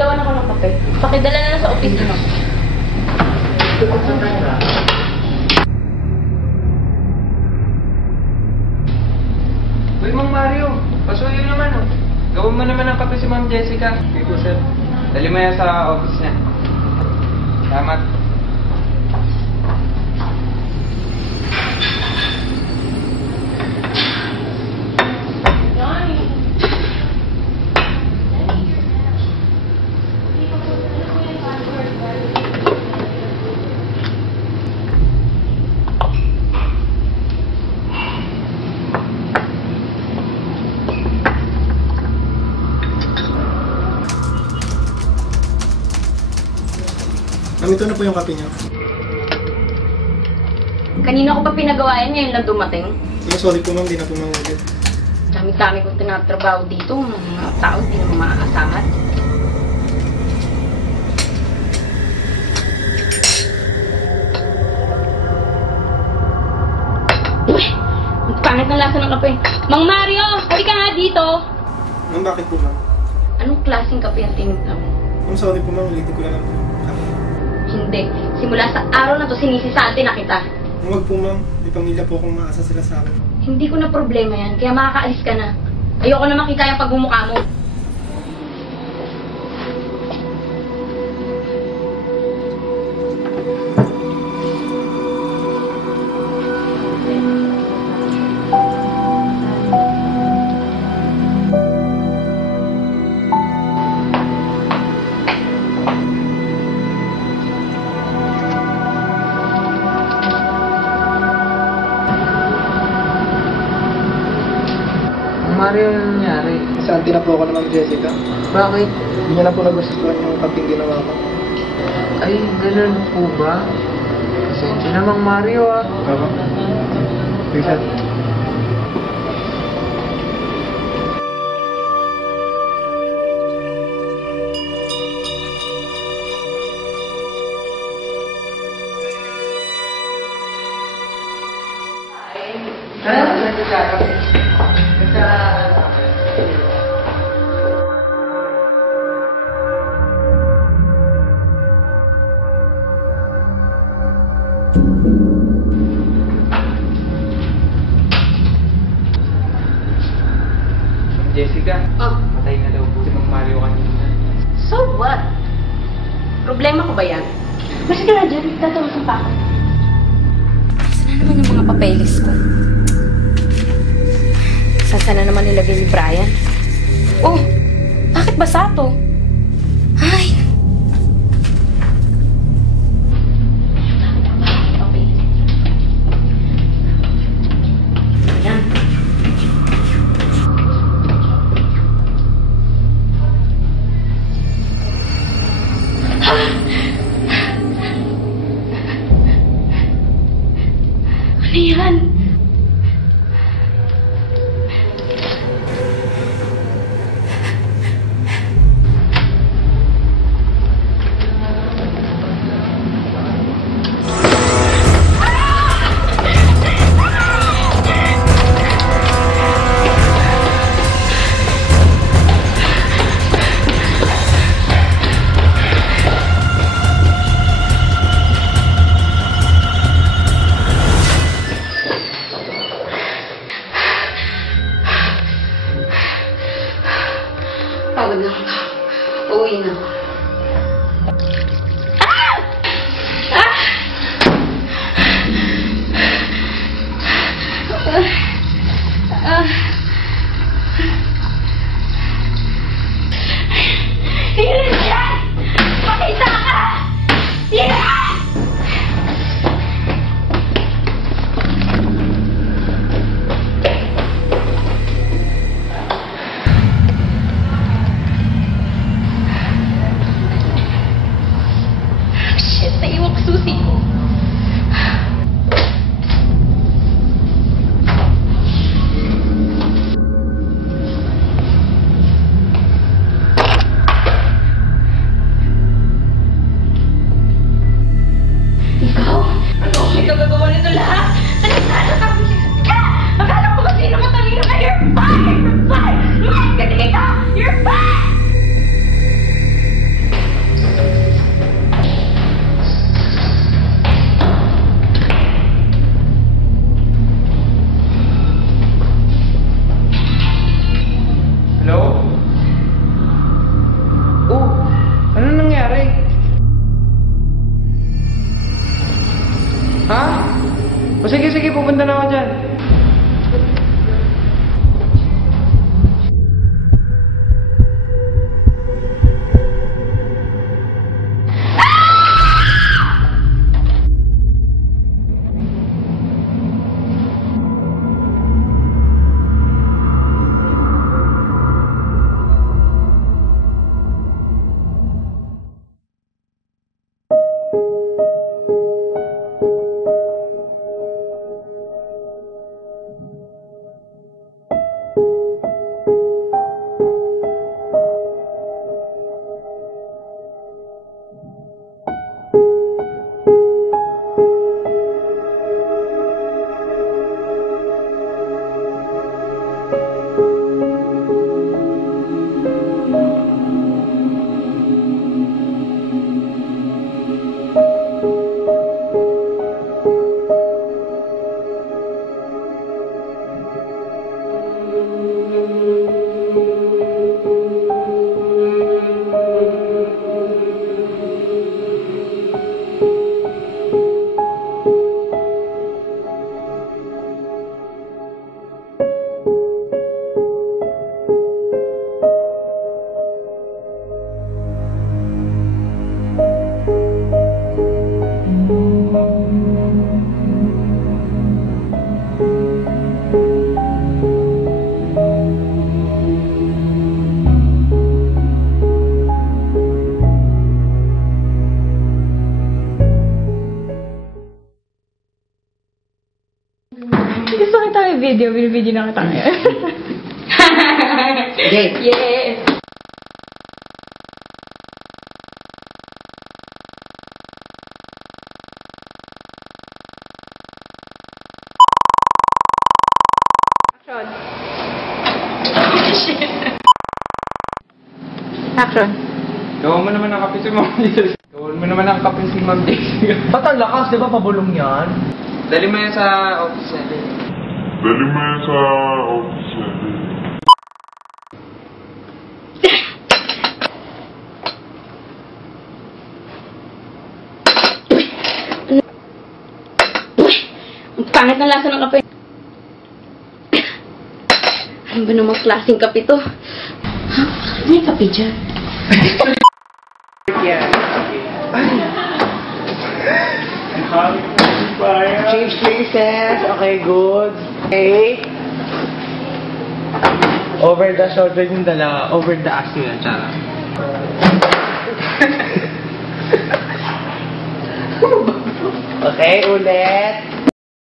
gawan ako ng kape. Pakidala na lang sa opisina. Uy, Mang Mario, pasuyo naman oh. Gawin mo naman ng kape si Ma'am Jessica. Okay po, sir. Dali mo yan sa office niya. Salamat. Ma'am, ito na po yung kape niyo. Kanina ko pa pinagawa yan, ngayon lang dumating. Sorry po ma'am, di na po maulit. Dami-dami kong tinatrabaho dito, mga tao di naman maaasahan. Uy! Ang pangit ng lasa ng kape. Mang Mario! Halika nga dito! Ma'am, bakit po ma'am? Anong klaseng kape ang tinimpla mo? Ma'am, sorry po ma'am, ulitin ko na lang po. Hindi. Simula sa araw na to, sinisisante na kita. Huwag po ma'am, may pamilya po akong maasa sila sa akin. Hindi ko na problema yan, kaya makakaalis ka na. Ayoko na makita yung pagmumukha mo. Mario, ano nangyari? Isanti na po ako naman Jessica. Bakit? Hindi niya na po nagustuhan yung kaping ginawa ko. Ay, ganun po ba? Pasensya na, Mang Mario ah. Oo. Sige. Jessica, Oh, patay na daw po si Mang Mario kanina. so what? Problema ko ba yan? Mas ka na dyan, tatawasan pa ako. Saan na naman yung mga papeles ko? Saan na naman nilagay ni Brian? Oh, bakit basa to? Ay! Ayan. Ano yan? Pagod na ako. Uuwi na ako. Ah! Ah! Ah! Ilan yan! Pakita ka! Ilan! Sige, sige, pupunta na ako dyan. Gusto kita may video. Binibideo na kita ngayon. Jake. Yes! Action. Gawin mo naman ang kape si Ma'am Jessica. Gawin mo naman ang kape si Ma'am Jessica. Ba't ang lakas? Di ba pabulong yan? Dali mo yan sa office natin. Dali mo yan sa office natin. Ang pangit na lasa ng kape. Ano ba namang klaseng kape to? Ha? May kape dyan. Change places. Okay, good. Okay. Over the shoulder yung dalawa. Over the ass yun, tsara. Okay, ulit.